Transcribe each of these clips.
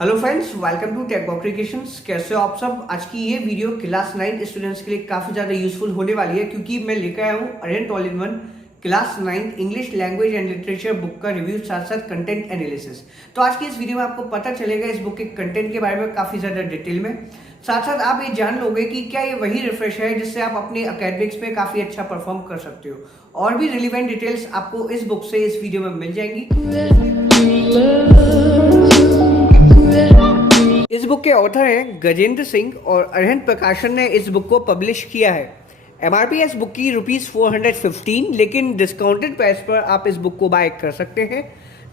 Hello friends, welcome to Tech Creations. कैसे हो आप सब। आज की ये वीडियो क्लास 9 स्टूडेंट्स के लिए काफ़ी ज़्यादा यूजफुल होने वाली है, क्योंकि मैं लेकर आया हूँ aren't all in one class 9 English language and literature book का रिव्यू, साथ साथ कंटेंट एनालिसिस। तो आज की इस वीडियो में आपको पता चलेगा इस बुक के कंटेंट के बारे में काफ़ी ज़्यादा डिटेल में। साथ साथ आप ये जान लोगे कि क्या ये वही रिफ्रेश है जिससे आप अपने अकेडमिक्स में काफ़ी अच्छा परफॉर्म कर सकते हो। और भी रिलेवेंट डिटेल्स आपको इस बुक से इस वीडियो में मिल जाएंगी। इस बुक के ऑथर हैं गजेंद्र सिंह और अरहंत प्रकाशन ने इस बुक को पब्लिश किया है। एमआरपी इस बुक की ₹415, लेकिन डिस्काउंटेड प्राइस पर आप इस बुक को बाय कर सकते हैं।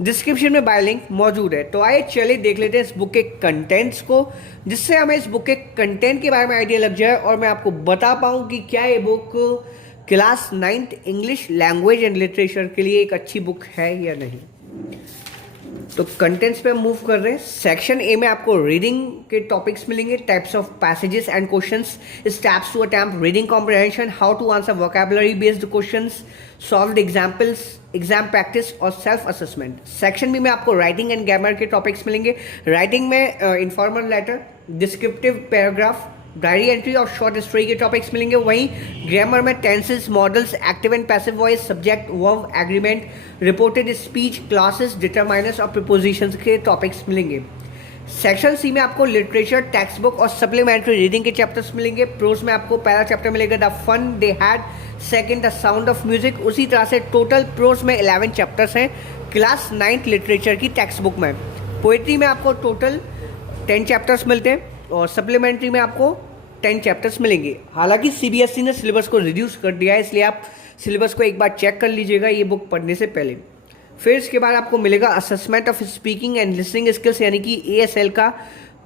डिस्क्रिप्शन में बाय लिंक मौजूद है। तो आइए चलिए देख लेते हैं इस बुक के कंटेंट्स को, जिससे हमें इस बुक के कंटेंट के बारे में आइडिया लग जाए और मैं आपको बता पाऊँ कि क्या ये book class 9 English language and literature के लिए एक अच्छी बुक है या नहीं। तो कंटेंट्स पे मूव कर रहे हैं। सेक्शन ए में आपको रीडिंग के टॉपिक्स मिलेंगे, types of passages and questions, steps to attempt reading comprehension, how to answer vocabulary based questions, solved examples, exam practice और सेल्फ असेसमेंट। सेक्शन बी में आपको राइटिंग एंड ग्रामर के topics मिलेंगे। Writing में informal letter, descriptive paragraph, diary entry और short story के topics मिलेंगे। वहीं ग्रामर में tenses, modals, active and passive voice, subject, verb, agreement, reported speech, clauses, determiners और प्रीपोजिशंस के टॉपिक्स मिलेंगे। सेक्शन सी में आपको लिटरेचर, टेक्स्ट बुक और सप्लीमेंट्री रीडिंग के चैप्टर्स मिलेंगे। प्रोज में आपको पहला चैप्टर मिलेगा the fun they had, second the sound of music. उसी तरह से टोटल प्रोज में 11 चैप्टर्स हैं क्लास 9 लिटरेचर की टेक्स्ट बुक में। पोएट्री में आपको टोटल 10 चैप्टर्स मिलते हैं और सप्लीमेंट्री में आपको 10 चैप्टर्स मिलेंगे। हालांकि सीबीएसई ने सिलेबस को रिड्यूस कर दिया है, इसलिए आप सिलेबस को एक बार चेक कर लीजिएगा ये बुक पढ़ने से पहले। फिर इसके बाद आपको मिलेगा assessment of speaking and listening skills, यानी कि एएसएल का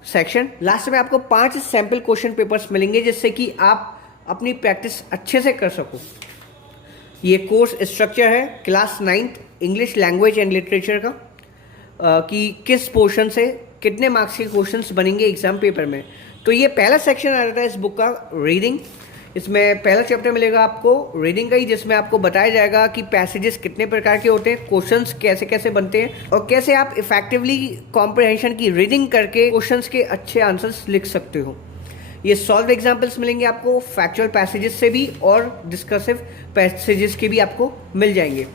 सेक्शन। लास्ट में आपको 5 सैम्पल क्वेश्चन पेपर्स मिलेंगे, जिससे कि आप अपनी प्रैक्टिस अच्छे से कर सको। ये कोर्स स्ट्रक्चर है class 9 English language and literature का, कि किस पोर्शन से कितने मार्क्स के क्वेश्चंस बनेंगे एग्जाम पेपर में। तो ये पहला सेक्शन आ जाता है इस बुक का, रीडिंग। इसमें पहला चैप्टर मिलेगा आपको रीडिंग का ही, जिसमें आपको बताया जाएगा कि पैसेजेस कितने प्रकार के होते हैं, क्वेश्चंस कैसे कैसे बनते हैं और कैसे आप इफेक्टिवली कॉम्प्रिहेंशन की रीडिंग करके क्वेश्चंस के अच्छे आंसर्स लिख सकते हो। ये सॉल्व एग्जाम्पल्स मिलेंगे आपको फैक्चुअल पैसेजेस से भी और डिस्कसिव पैसेजेस के भी आपको मिल जाएंगे।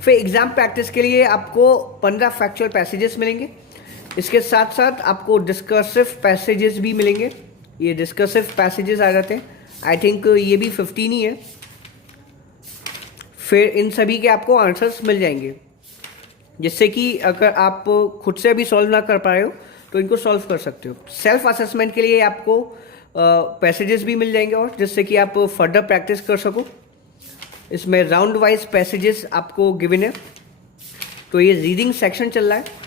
फिर एग्जाम प्रैक्टिस के लिए आपको 15 फैक्चुअल पैसेजेस मिलेंगे। इसके साथ साथ आपको डिस्कसिव पैसेजेस भी मिलेंगे। ये डिस्कसिव पैसेजेस आ जाते हैं, आई थिंक ये भी 15 ही है। फिर इन सभी के आपको आंसर्स मिल जाएंगे, जिससे कि अगर आप खुद से भी सॉल्व ना कर पा रहे हो तो इनको सॉल्व कर सकते हो। सेल्फ असेसमेंट के लिए आपको पैसेजेस भी मिल जाएंगे, और जिससे कि आप फर्दर प्रैक्टिस कर सको। इसमें राउंड वाइज पैसेजेस आपको गिवन है। तो ये रीडिंग सेक्शन चल रहा है।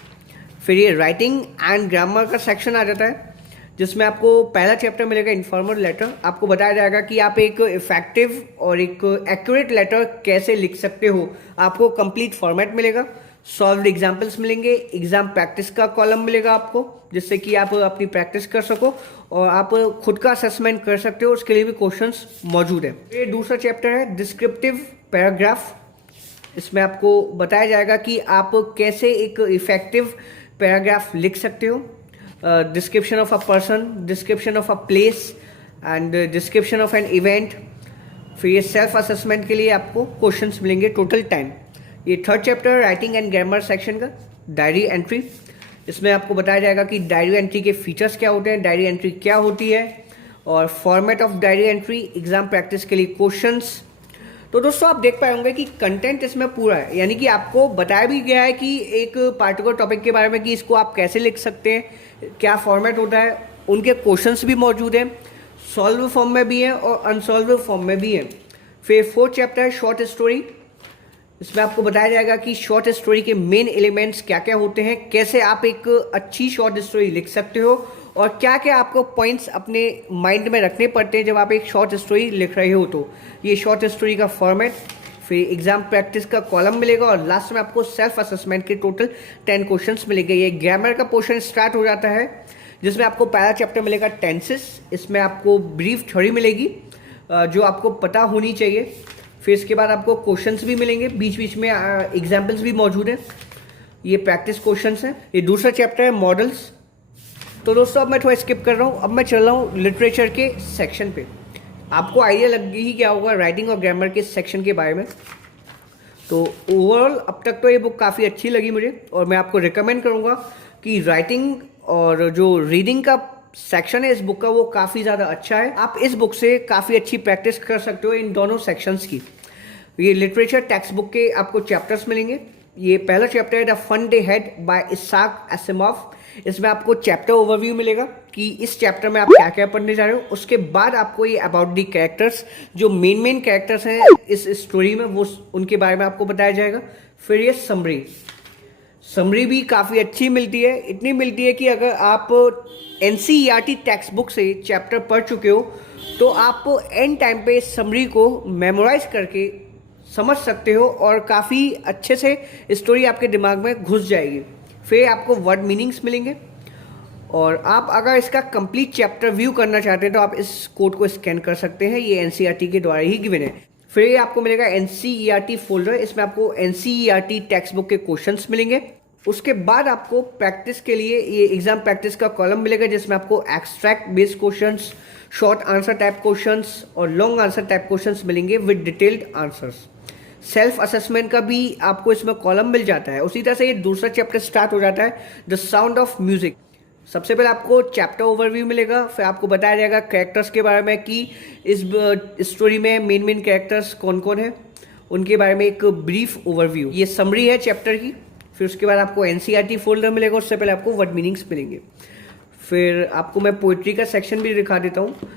फिर ये राइटिंग एंड ग्रामर का सेक्शन आ जाता है, जिसमें आपको पहला चैप्टर मिलेगा इनफॉर्मल लेटर। आपको बताया जाएगा कि आप एक इफेक्टिव और एक एक्यूरेट लेटर कैसे लिख सकते हो। आपको कंप्लीट फॉर्मेट मिलेगा, सॉल्व्ड एग्जाम्पल्स मिलेंगे, एग्जाम प्रैक्टिस का कॉलम मिलेगा आपको, जिससे कि आप अपनी प्रैक्टिस कर सको और आप खुद का असेसमेंट कर सकते हो। उसके लिए भी क्वेश्चंस मौजूद है। ये दूसरा चैप्टर है डिस्क्रिप्टिव पैराग्राफ। इसमें आपको बताया जाएगा कि आप कैसे एक इफेक्टिव पैराग्राफ लिख सकते हो। Description of a person, description of a place and description of an event. फिर ये सेल्फ असेसमेंट के लिए आपको क्वेश्चंस मिलेंगे, टोटल 10। ये third chapter writing and grammar section का, डायरी एंट्री। इसमें आपको बताया जाएगा कि डायरी एंट्री के फीचर्स क्या होते हैं, डायरी एंट्री क्या होती है, और format of diary entry, exam practice के लिए क्वेश्चंस। तो दोस्तों आप देख पाए होंगे कि कंटेंट इसमें पूरा है, यानी कि आपको बताया भी गया है कि एक पार्टिकुलर टॉपिक के बारे में कि इसको आप कैसे लिख सकते हैं, क्या फॉर्मेट होता है। उनके क्वेश्चंस भी मौजूद हैं, सॉल्व फॉर्म में भी हैं और अनसॉल्व फॉर्म में भी हैं। फिर फोर्थ चैप्टर है शॉर्ट स्टोरी। इसमें आपको बताया जाएगा कि शॉर्ट स्टोरी के मेन एलिमेंट्स क्या क्या होते हैं, कैसे आप एक अच्छी शॉर्ट स्टोरी लिख सकते हो और क्या क्या आपको पॉइंट्स अपने माइंड में रखने पड़ते हैं जब आप एक शॉर्ट स्टोरी लिख रहे हो। तो ये शॉर्ट स्टोरी का फॉर्मेट, फिर एग्जाम प्रैक्टिस का कॉलम मिलेगा और लास्ट में आपको सेल्फ असेसमेंट के टोटल 10 क्वेश्चंस मिलेंगे। ये ग्रामर का पोर्शन स्टार्ट हो जाता है, जिसमें आपको पहला चैप्टर मिलेगा टेंसेस। इसमें आपको ब्रीफ थ्योरी मिलेगी जो आपको पता होनी चाहिए। फिर इसके बाद आपको क्वेश्चंस भी मिलेंगे, बीच बीच में एग्जाम्पल्स भी मौजूद हैं। ये प्रैक्टिस क्वेश्चंस हैं। ये दूसरा चैप्टर है मॉडल्स। तो दोस्तों अब मैं थोड़ा स्किप कर रहा हूँ, अब मैं चल रहा हूँ लिटरेचर के सेक्शन पे। आपको आइडिया लग ही क्या होगा राइटिंग और ग्रामर के सेक्शन के बारे में। तो ओवरऑल अब तक तो ये बुक काफ़ी अच्छी लगी मुझे, और मैं आपको रिकमेंड करूँगा कि राइटिंग और जो रीडिंग का सेक्शन है इस बुक का वो काफ़ी ज़्यादा अच्छा है। आप इस बुक से काफ़ी अच्छी प्रैक्टिस कर सकते हो इन दोनों सेक्शंस की। ये लिटरेचर टेक्स्ट बुक के आपको चैप्टर्स मिलेंगे। ये पहला चैप्टर है the fun they had by Isaac Asimov. इसमें आपको चैप्टर ओवरव्यू मिलेगा कि इस चैप्टर में आप क्या क्या पढ़ने जा रहे हो। उसके बाद आपको ये अबाउट दी कैरेक्टर्स, जो मेन कैरेक्टर्स हैं इस स्टोरी में, वो उनके बारे में आपको बताया जाएगा। फिर ये समरी भी काफ़ी अच्छी मिलती है, इतनी मिलती है कि अगर आप NCERT टेक्स्ट बुक से चैप्टर पढ़ चुके हो तो आप एंड टाइम पे समरी को मेमोराइज करके समझ सकते हो और काफ़ी अच्छे से स्टोरी आपके दिमाग में घुस जाएगी। फिर आपको वर्ड मीनिंग्स मिलेंगे, और आप अगर इसका कंप्लीट चैप्टर व्यू करना चाहते हैं तो आप इस कोड को स्कैन कर सकते हैं, ये NCERT के द्वारा ही गिवन है। फिर ये आपको मिलेगा NCERT फोल्डर, इसमें आपको NCERT टेक्स्ट बुक के क्वेश्चंस मिलेंगे। उसके बाद आपको प्रैक्टिस के लिए ये एग्जाम प्रैक्टिस का कॉलम मिलेगा, जिसमें आपको extract based questions, short answer type questions और लॉन्ग आंसर टाइप क्वेश्चंस मिलेंगे with detailed answers. Self assessment का भी आपको इसमें कॉलम मिल जाता है। उसी तरह से ये दूसरा चैप्टर स्टार्ट हो जाता है द साउंड ऑफ म्यूजिक। सबसे पहले आपको चैप्टर ओवरव्यू मिलेगा, फिर आपको बताया जाएगा कैरेक्टर्स के बारे में कि इस स्टोरी में मेन कैरेक्टर्स कौन कौन है, उनके बारे में एक ब्रीफ ओवरव्यू। ये समरी है चैप्टर की। फिर उसके बाद आपको NCERT फोल्डर मिलेगा, उससे पहले आपको वर्ड मीनिंग्स मिलेंगे। फिर आपको मैं पोइट्री का सेक्शन भी दिखा देता हूँ।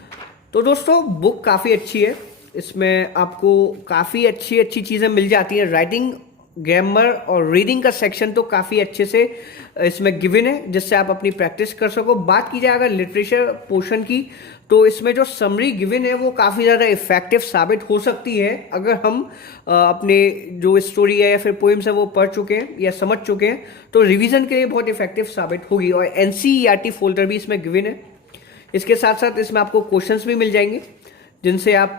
तो दोस्तों बुक काफ़ी अच्छी है, इसमें आपको काफ़ी अच्छी अच्छी चीज़ें मिल जाती हैं। राइटिंग, ग्रामर और रीडिंग का सेक्शन तो काफ़ी अच्छे से इसमें गिवन है, जिससे आप अपनी प्रैक्टिस कर सको। बात की जाए अगर लिटरेचर पोर्शन की, तो इसमें जो समरी गिवन है वो काफ़ी ज़्यादा इफेक्टिव साबित हो सकती है अगर हम अपने जो स्टोरी है या फिर पोइम्स है वो पढ़ चुके हैं या समझ चुके हैं, तो रिवीजन के लिए बहुत इफेक्टिव साबित होगी। और NCERT फोल्डर भी इसमें गिवन है। इसके साथ साथ इसमें आपको क्वेश्चंस भी मिल जाएंगे, जिनसे आप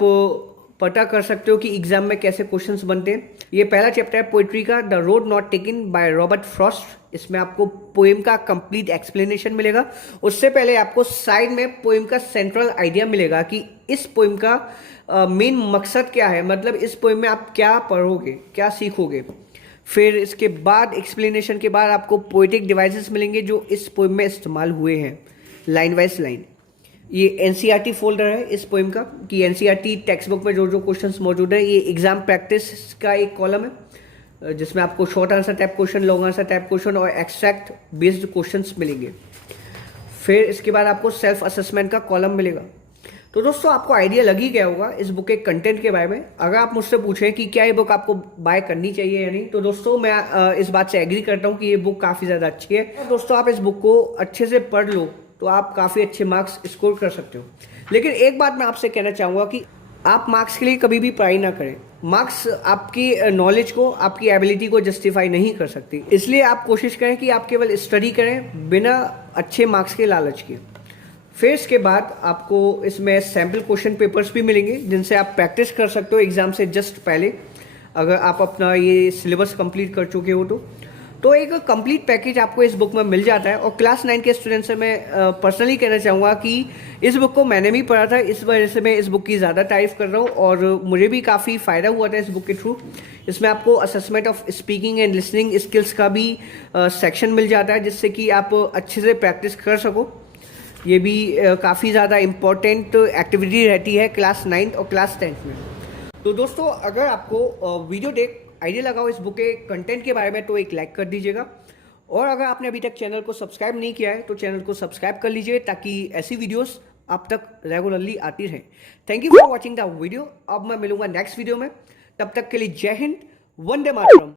पता कर सकते हो कि एग्जाम में कैसे क्वेश्चंस बनते हैं। ये पहला चैप्टर है पोइट्री का, the road not taken by Robert Frost. इसमें आपको पोएम का कंप्लीट एक्सप्लेनेशन मिलेगा। उससे पहले आपको साइड में पोएम का सेंट्रल आइडिया मिलेगा कि इस पोएम का मेन मकसद क्या है, मतलब इस पोएम में आप क्या पढ़ोगे, क्या सीखोगे। फिर इसके बाद एक्सप्लेनेशन के बाद आपको पोएटिक डिवाइसेस मिलेंगे जो इस पोएम में इस्तेमाल हुए हैं, लाइन वाइज लाइन। ये NCERT फोल्डर है इस पोएम का, कि NCERT टेक्स्ट बुक में जो जो क्वेश्चंस मौजूद है। ये एग्जाम प्रैक्टिस का एक कॉलम है, जिसमें आपको short answer type question, long answer type question और एक्सट्रैक्ट बेस्ड क्वेश्चंस मिलेंगे। फिर इसके बाद आपको सेल्फ असेसमेंट का कॉलम मिलेगा। तो दोस्तों आपको आइडिया लग ही गया होगा इस बुक के कंटेंट के बारे में। अगर आप मुझसे पूछें कि क्या ये बुक आपको बाय करनी चाहिए या नहीं, तो दोस्तों मैं इस बात से एग्री करता हूँ कि ये बुक काफ़ी ज़्यादा अच्छी है। दोस्तों आप इस बुक को अच्छे से पढ़ लो तो आप काफ़ी अच्छे मार्क्स स्कोर कर सकते हो। लेकिन एक बात मैं आपसे कहना चाहूँगा कि आप मार्क्स के लिए कभी भी पढ़ाई ना करें। मार्क्स आपकी नॉलेज को, आपकी एबिलिटी को जस्टिफाई नहीं कर सकती। इसलिए आप कोशिश करें कि आप केवल स्टडी करें बिना अच्छे मार्क्स के लालच के। फिर इसके बाद आपको इसमें सैम्पल क्वेश्चन पेपर्स भी मिलेंगे, जिनसे आप प्रैक्टिस कर सकते हो एग्जाम से जस्ट पहले, अगर आप अपना ये सिलेबस कंप्लीट कर चुके हो तो एक कंप्लीट पैकेज आपको इस बुक में मिल जाता है। और क्लास 9 के स्टूडेंट से मैं पर्सनली कहना चाहूँगा कि इस बुक को मैंने भी पढ़ा था, इस वजह से मैं इस बुक की ज़्यादा तारीफ कर रहा हूँ और मुझे भी काफ़ी फ़ायदा हुआ था इस बुक के थ्रू। इसमें आपको assessment of speaking and listening skills का भी सेक्शन मिल जाता है, जिससे कि आप अच्छे से प्रैक्टिस कर सको। ये भी काफ़ी ज़्यादा इम्पॉर्टेंट एक्टिविटी रहती है क्लास 9 और क्लास 10 में। तो दोस्तों अगर आपको वीडियो देख आइडिया लगाओ इस बुक के कंटेंट के बारे में, तो एक लाइक कर दीजिएगा। और अगर आपने अभी तक चैनल को सब्सक्राइब नहीं किया है तो चैनल को सब्सक्राइब कर लीजिए, ताकि ऐसी वीडियोस आप तक रेगुलरली आती रहें। Thank you for watching the video. अब मैं मिलूंगा नेक्स्ट वीडियो में, तब तक के लिए जय हिंद, वंदे मातरम।